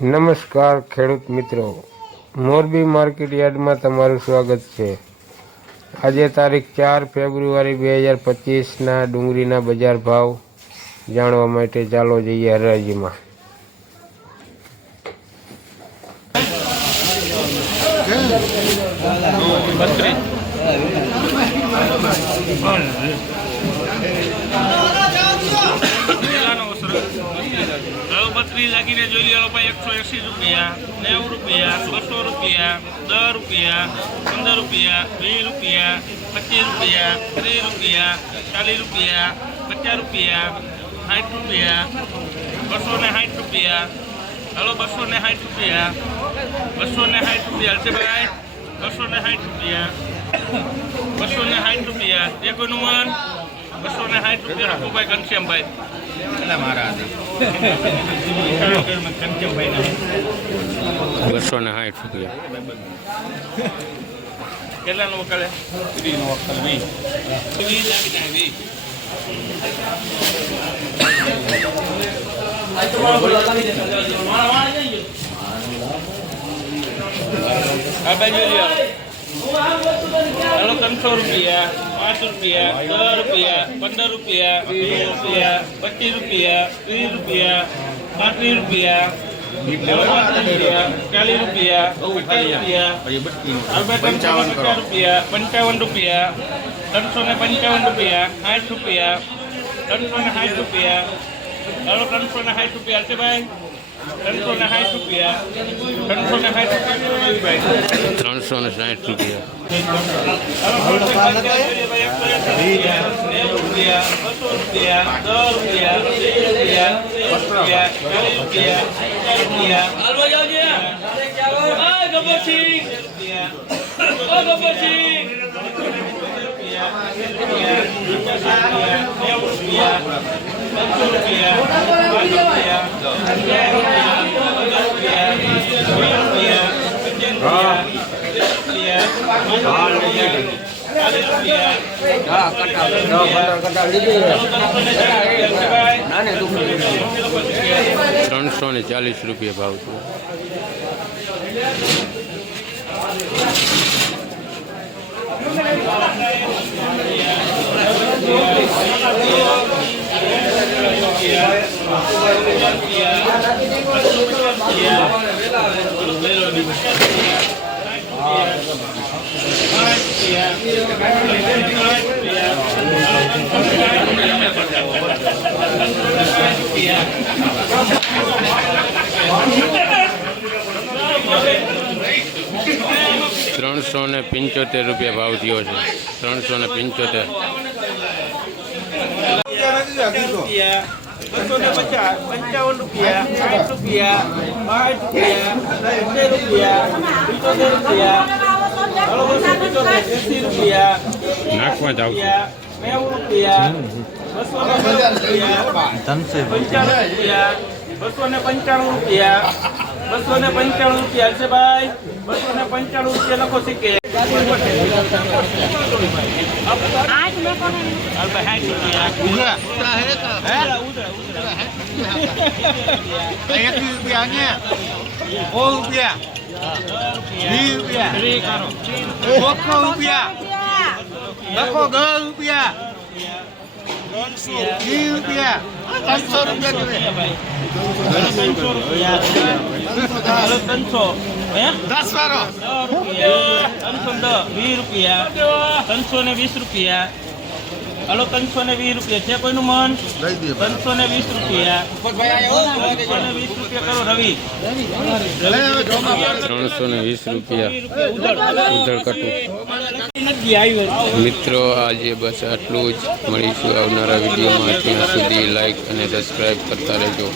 નમસ્કાર ખેડૂત મિત્રો, મોરબી માર્કેટ યાર્ડમાં તમારું સ્વાગત છે। આજે તારીખ 4 ફેબ્રુઆરી 2025ના ડુંગળીના બજાર ભાવ જાણવા માટે ચાલો જઈએ હરાજીમાં। લાગીને જોઈ લો ભાઈ 180 રૂપિયા, 90 રૂપિયા, 200 રૂપિયા, 10 રૂપિયા, 15 રૂપિયા, 20 રૂપિયા, 25 રૂપિયા, 30 રૂપિયા, 40 રૂપિયા, 50 રૂપિયા, 60 રૂપિયા, 260 રૂપિયા, હલો 260 રૂપિયા, 260 રૂપિયા છે ભાઈ, 260 રૂપિયા, 260 રૂપિયા, જે કોઈનું મન 260 રૂપિયા રાખો ભાઈ ઘનશ્યામભાઈ। મારા 260 રૂપિયા કેટલાનો વકલે? આ બાજુ લ્યો, 300 રૂપિયા, 5 રૂપિયા, 10 રૂપિયા, 15 રૂપિયા, 20 રૂપિયા, 25 રૂપિયા, 30 રૂપિયા, 35 રૂપિયા, 40 રૂપિયા, 50 રૂપિયા, 55 રૂપિયા, 355 રૂપિયા, 60 રૂપિયા, 360 રૂપિયા, 360 રૂપિયા છે ભાઈ, 360 રૂપિયા, 360 રૂપિયા। ₹340 રૂપિયા ભાવ છે। ₹375 ભાવ થયો છે। 375 55 રૂપિયા, 60 રૂપિયા, 62 રૂપિયા, 70 રૂપિયા, 80 રૂપિયા, નાખવા જાવ 90 રૂપિયા, 295 રૂપિયા, 295 રૂપિયા છે ભાઈ, 295 રૂપિયા લખો શીખે। હલો 320 રૂપિયા છે કોઈનું મન? 320 રૂપિયા, 320 રૂપિયા કરો રવિ, 320 રૂપિયા ઉધડકટુ। મિત્રો આજે બસ આટલું જ, મળીશું આવનારા વિડીયોમાં। ત્યાં સુધી લાઈક અને સબસ્ક્રાઈબ કરતા રહેજો।